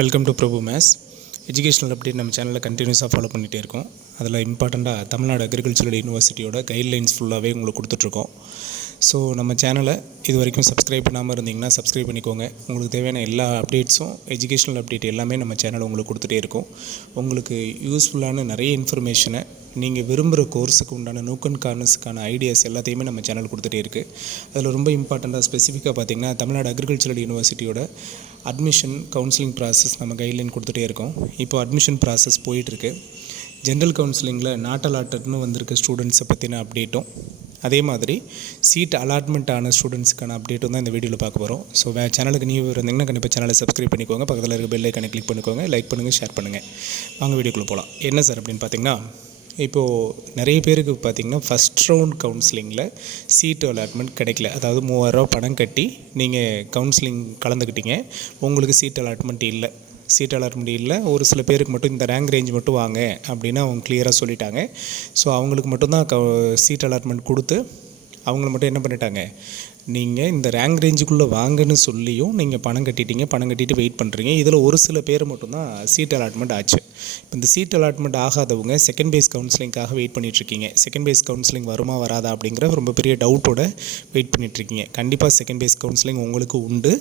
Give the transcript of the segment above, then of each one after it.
Welcome to Prabhu மேஸ். Educational update நம்ம சேனலில் கண்டினியூஸாக ஃபாலோ பண்ணிகிட்டே இருக்கோம். அதில் இம்பார்ட்டண்ட்டாக தமிழ்நாடு அக்ரிகல்ச்சரல் யூனிவர்சிட்டியோட கைட்லைன்ஸ் ஃபுல்லாகவே உங்களுக்கு கொடுத்துட்ருக்கோம். ஸோ நம்ம சேனலை இது வரைக்கும் சப்ஸ்கிரைப் பண்ணாமல் இருந்தீங்கன்னா சப்ஸ்கிரைப் பண்ணிக்கோங்க. உங்களுக்கு தேவையான எல்லா அப்டேட்ஸும் எஜுகேஷனல் அப்டேட் எல்லாமே நம்ம சேனல் உங்களுக்கு கொடுத்துட்டே இருக்கோம். உங்களுக்கு யூஸ்ஃபுல்லான நிறைய இன்ஃபர்மேஷனை நீங்கள் விரும்புகிற கோர்ஸுக்கு உண்டான நோக் அண்ட் கார்னர்ஸுக்கான ஐடியாஸ் எல்லாத்தையுமே நம்ம சேனல் கொடுத்துட்டே இருக்குது. அதில் ரொம்ப இம்பார்ட்டண்ட்டாக ஸ்பெசிஃபிக்காக பார்த்திங்கன்னா தமிழ்நாடு அக்ரிகல்ச்சரல் யூனிவர்சிட்டியோட அட்மிஷன் கவுன்சிலிங் ப்ராசஸ் நம்ம கைட்லைன் கொடுத்துட்டே இருக்கோம். இப்போ அட்மிஷன் ப்ராசஸ் போயிட்டுருக்கு. ஜென்ரல் கவுன்சிலிங்கில் நாட் அலாட்டட்னு வந்திருக்க ஸ்டூடெண்ட்ஸை பற்றின அப்டேட்டும், அதே மாதிரி சீட் அலாட்மெண்ட் ஆன ஸ்டூடெண்ட்ஸுக்கான அப்டேட்டும் தான் இந்த வீடியோவில் பார்க்க போகிறோம். ஸோ சேனலுக்கு நியூ இருந்தீங்கன்னா கண்டிப்பாக சேனலை சப்ஸ்கிரைப் பண்ணிக்கோங்க. பக்கத்தில் இருக்க பெல் ஐக்கானை கிளிக் பண்ணிக்கோங்க. லைக் பண்ணுங்கள், ஷேர் பண்ணுங்கள். வாங்க வீடியோக்குள்ளே போகலாம். என்ன சார் அப்படின்னு பார்த்தீங்கன்னா, இப்போது நிறைய பேருக்கு பார்த்திங்கன்னா ஃபஸ்ட் ரவுண்ட் கவுன்சிலிங்கில் சீட்டு அலாட்மெண்ட் கிடைக்கல. அதாவது 3000 பணம் கட்டி நீங்கள் கவுன்சிலிங் கலந்துக்கிட்டீங்க, உங்களுக்கு சீட் அலாட்மெண்ட் இல்லை. சீட் அலாட்மெண்ட் இல்லை, ஒரு சில பேருக்கு மட்டும் இந்த ரேங்க் ரேஞ்ச் மட்டும் வாங்க அப்படின்னு அவங்க கிளியராக சொல்லிட்டாங்க. ஸோ அவங்களுக்கு மட்டும்தான் சீட் அலாட்மெண்ட் கொடுத்து அவங்கள மட்டும் என்ன பண்ணிட்டாங்க, நீங்கள் இந்த ரேங்க் ரேஞ்சுக்குள்ளே வாங்கன்னு சொல்லியும் நீங்கள் பணம் கட்டிட்டீங்க, பணம் கட்டிட்டு வெயிட் பண்ணுறீங்க. இதில் ஒரு சில பேர் மட்டும்தான் சீட் அலாட்மெண்ட் ஆச்சு. இப்போ இந்த சீட் அலாட்மெண்ட் ஆகாதவங்க செகண்ட் பேஸ் கவுன்சிலிங்காக வெயிட் பண்ணிகிட்ருக்கீங்க. செகண்ட் பேஸ் கவுன்சிலிங் வருமா வராதா அப்படிங்கிற ரொம்ப பெரிய டவுட்டோட வெயிட் பண்ணிகிட்ருக்கீங்க. கண்டிப்பாக செகண்ட் பேஸ் கவுன்சிலிங் உங்களுக்கு உண்டு.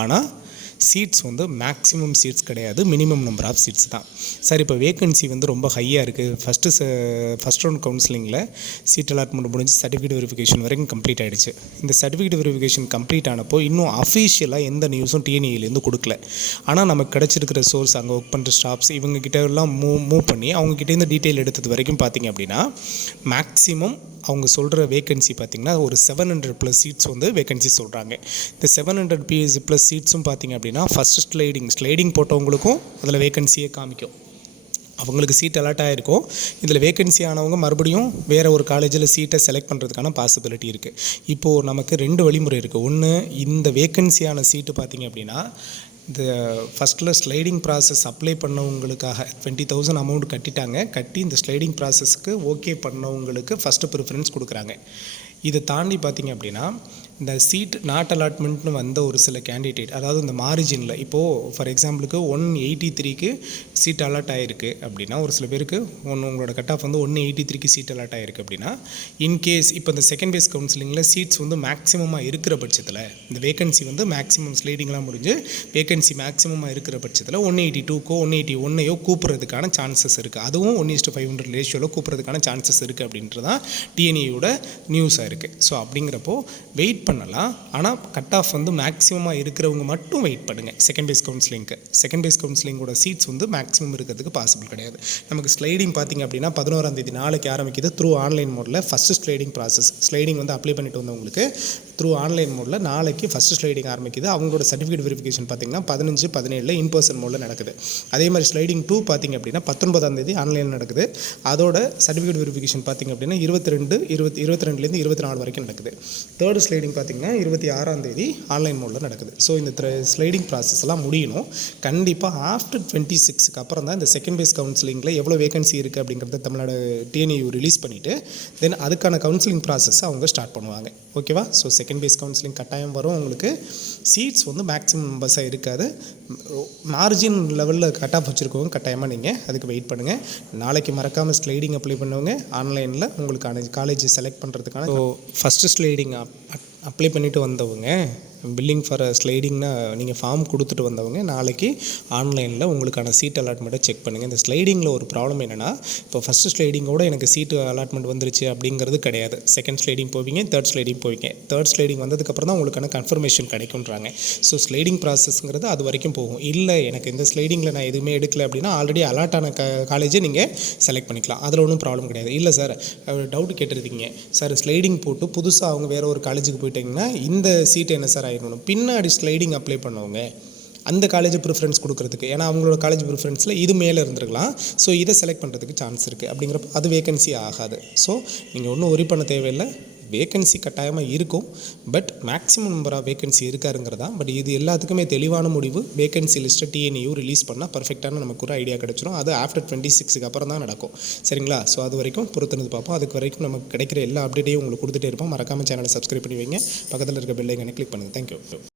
ஆனால் சீட்ஸ் வந்து மேக்ஸிமம் சீட்ஸ் கிடையாது, மினிமம் நம்பர் ஆஃப் சீட்ஸ் தான். சார் இப்போ வேக்கன்சி வந்து ரொம்ப ஹையாக இருக்குது. ஃபஸ்ட் ரவுண்ட் கவுன்சிலிங்கில் சீட் அலாட்மெண்ட் முடிஞ்சு சர்டிஃபிகேட் வெரிஃபிகேஷன் வரைக்கும் கம்ப்ளீட் ஆகிடுச்சு. இந்த சர்டிஃபிகேட் வெரிஃபிகேஷன் கம்ப்ளீட் ஆனப்போ இன்னும் அஃபீஷியலாக எந்த நியூஸும் TNAUலேருந்து கொடுக்கல. ஆனால் நமக்கு கிடச்சிருக்கிற சோர்ஸ், அங்கே ஒர்க் பண்ணுற ஸ்டாஃப்ஸ், இவங்ககிட்ட எல்லாம் மூவ் பண்ணி அவங்ககிட்டேருந்து டீட்டெயில் எடுத்தது வரைக்கும் பார்த்திங்க அப்படின்னா மேக்ஸிமம் அவங்க சொல்கிற வேக்கன்சி பார்த்திங்கன்னா ஒரு 700+ சீட்ஸ் வந்து வேக்கன்சி சொல்கிறாங்க. இந்த 700+ சீட்ஸும் பார்த்திங்க அப்படின்னா ஃபஸ்ட்டு ஸ்லைடிங் போட்டவங்களுக்கும் அதில் வேக்கன்சியே காமிக்கும். அவங்களுக்கு சீட் அலாட் ஆகிருக்கும். இதில் வேக்கன்சி ஆனவங்க மறுபடியும் வேறு ஒரு காலேஜில் சீட்டை செலக்ட் பண்ணுறதுக்கான பாசிபிலிட்டி இருக்குது. இப்போது நமக்கு 2 வழிமுறை இருக்குது. ஒன்று, இந்த வேக்கன்சியான சீட்டு பார்த்திங்க அப்படின்னா இந்த ஃபஸ்ட்டில் ஸ்லைடிங் ப்ராசஸ் அப்ளை பண்ணவங்களுக்காக 20,000 அமௌண்ட் கட்டி இந்த ஸ்லைடிங் ப்ராசஸ்க்கு ஓகே பண்ணவங்களுக்கு ஃபஸ்ட்டு ப்ரிஃபரன்ஸ் கொடுக்குறாங்க. இதை தாண்டி பார்த்திங்க அப்படின்னா இந்த சீட் நாட் அலாட்மெண்ட்னு வந்த ஒரு சில கேண்டிடேட், அதாவது இந்த மார்ஜினில் இப்போது ஃபார் எக்ஸாம்பிளுக்கு 183க்கு சீட் அலாட் ஆகிருக்கு அப்படின்னா, ஒரு சில பேருக்கு உங்களோட கட் ஆஃப் வந்து 183க்கு சீட் அலாட் ஆகிருக்கு அப்படின்னா, இன்கேஸ் இப்போ இந்த செகண்ட் பேஸ் கவுன்சிலிங்கில் சீட்ஸ் வந்து மேக்ஸிமமாக இருக்கிற பட்சத்தில், இந்த வேக்கன்சி வந்து மேக்ஸிமம் ஸ்லைடிங்லாம் முடிஞ்சு வேக்கன்சி மேக்ஸிமமாக இருக்கிற பட்சத்தில் 182க்கோ 181ஐயோ கூப்பிட்றதுக்கான சான்சஸ் இருக்குது. அதுவும் 1:500 ரேஷியோவில் கூப்பிட்றதுக்கான சான்சஸ் இருக்குது அப்படின்றது தான் TNAUட நியூஸாக இருக்குது. ஸோ அப்படிங்கிறப்போ வெயிட் பண்ணலாம். ஆனால் கட் ஆஃப் வந்து மேக்ஸிமமாக இருக்கிறவங்க மட்டும் வெயிட் பண்ணுங்கள். செகண்ட் பேஸ் கவுன்சிலிங்கோட சீட்ஸ் வந்து மேக்ஸிமம் இருக்கிறதுக்கு பாசிபிள் கிடையாது. நமக்கு ஸ்லைடிங் பார்த்திங்க அப்படின்னா 11ஆம் தேதி நாளைக்கு ஆரம்பிக்குது. த்ரூ ஆன்லைன் மோடில் ஃபஸ்ட்டு ஸ்லைடிங் ப்ராசஸ், ஸ்லைடிங் வந்து அப்ளை பண்ணிட்டு வந்தவங்களுக்கு த்ரூ ஆன்லைன் மோடில் நாளைக்கு ஃபஸ்ட்டு ஸ்லைடிங் ஆரம்பிக்குது. அவங்களோட சர்டிஃபிகேட் வெரிஃபிகேஷன் பார்த்திங்கன்னா 15-17 இன்பர்சன் மோடில் நடக்குது. அதே மாதிரி ஸ்லைடிங் 2 பார்த்திங்க அப்படின்னா 19ஆம் தேதி ஆன்லைனில் நடக்குது. அதோட சர்டிஃபிகேட் வெரிஃபிகேஷன் பார்த்திங்க அப்படின்னா 22லேருந்து 24 வரைக்கும் நடக்குது. தேர்ட் ஸ்லைடிங் பார்த்திங்கன்னா 26ஆம் தேதி ஆன்லைன் மோடில் நடக்குது. ஸோ இந்த ஸ்லைடிங் ப்ராசஸ்லாம் முடியணும். கண்டிப்பாக ஆஃப்டர் 26க்கு அப்புறம் தான் இந்த செகண்ட் பேஸ் கவுன்சிலிங்கில் எவ்வளோ வேகன்சி இருக்குது அப்படிங்கிறத தமிழ்நாடு TNAU ரிலீஸ் பண்ணிவிட்டு தென் அதுக்கான கவுன்சிலிங் ப்ராசஸை அவங்க ஸ்டார்ட் பண்ணுவாங்க. ஓகேவா? ஸோ செகண்ட் பேஸ் கவுன்சிலிங் கட்டாயம் வரும். உங்களுக்கு சீட்ஸ் வந்து மேக்ஸிமம் நம்பர்ஸாக இருக்காது. மார்ஜின் லெவலில் கட் ஆஃப் வச்சுருக்கவங்க கட்டாயமாக நீங்கள் அதுக்கு வெயிட் பண்ணுங்கள். நாளைக்கு மறக்காமல் ஸ்லைடிங் அப்ளை பண்ணுவங்க. ஆன்லைனில் உங்களுக்கான காலேஜ் செலக்ட் பண்ணுறதுக்கான ஃபஸ்ட்டு ஸ்லைடிங் அப்ளை பண்ணிவிட்டு வந்தவங்க, பில்லிங் ஃபார் ஸ்லைடிங்னா நீங்கள் ஃபார்ம் கொடுத்துட்டு வந்தவங்க நாளைக்கு ஆன்லைனில் உங்களுக்கான சீட் அலாட்மெண்ட்டை செக் பண்ணுங்கள். இந்த ஸ்லைடிங்கில் ஒரு ப்ராப்ளம் என்னென்னா, இப்போ ஃபஸ்ட்டு ஸ்லைடிங்கோட எனக்கு சீட்டு அலாட்மெண்ட் வந்துருச்சு அப்படிங்கிறது கிடையாது. செகண்ட் ஸ்லைடிங் போவீங்க, தேர்ட் ஸ்லைடிங் போவீங்க. தேர்ட் ஸ்லைடிங் வந்ததுக்கப்புறம் தான் உங்களுக்கான கன்ஃபர்மேஷன் கிடைக்குன்றாங்க. ஸோ ஸ்லைடிங் ப்ராசஸ்ங்கிறது அது வரைக்கும் போகும். இல்லை எனக்கு இந்த ஸ்லைடிங்கில் நான் எதுவுமே எடுக்கலை அப்படின்னா ஆல்ரெடி அலாட் ஆன காலேஜை நீங்கள் செலக்ட் பண்ணிக்கலாம். அதில் ஒன்றும் ப்ராப்ளம் கிடையாது. இல்லை சார் டவுட் கேட்டிருக்கீங்க, சார் ஸ்லைடிங் போட்டு புதுசாக அவங்க வேறு ஒரு காலேஜுக்கு போயிட்டீங்கன்னா இந்த சீட் என்ன சார் ஆகிடணும், பின்னாடி ஸ்லைடிங் அப்ளை பண்ணவங்க அந்த காலேஜ் ப்ரிஃபரன்ஸ் கொடுக்குறதுக்கு, ஏன்னா அவங்களோட காலேஜ் ப்ரிஃபரன்ஸில் இது மேலே இருந்துருக்கலாம். ஸோ இதை செலக்ட் பண்ணுறதுக்கு சான்ஸ் இருக்குது. அப்படிங்கிறப்ப அது வேகன்சி ஆகாது. ஸோ நீங்கள் ஒன்றும் ஒரி பண்ண தேவையில்லை. வேகன்சி கட்டாயமாக இருக்கும், but maximum number of vacancy இருக்காருங்கிறதா. பட் இது எல்லாத்துக்குமே தெளிவான முடிவு வேகன்சி லிஸ்ட்டை TNAU ரிலீஸ் பண்ணால் பர்ஃபெக்டான நமக்கு ஒரு ஐடியா கிடச்சிரும். அது ஆஃப்டர் 26க்கு அப்புறம் தான் நடக்கும். சரிங்களா? ஸோ அது வரைக்கும் பொறுத்திருந்து பார்ப்போம். அதுக்கு வரைக்கும் நமக்கு கிடைக்கிற எல்லா அப்டேட்டையும் உங்களுக்கு கொடுத்துட்டே இருப்போம். மறக்காமல் சேனலை சப்ஸ்கிரைப் பண்ணி வைங்க. பக்கத்தில் இருக்க பெல் ஐக்கானை கிளிக் பண்ணுங்கள். தேங்க்யூ.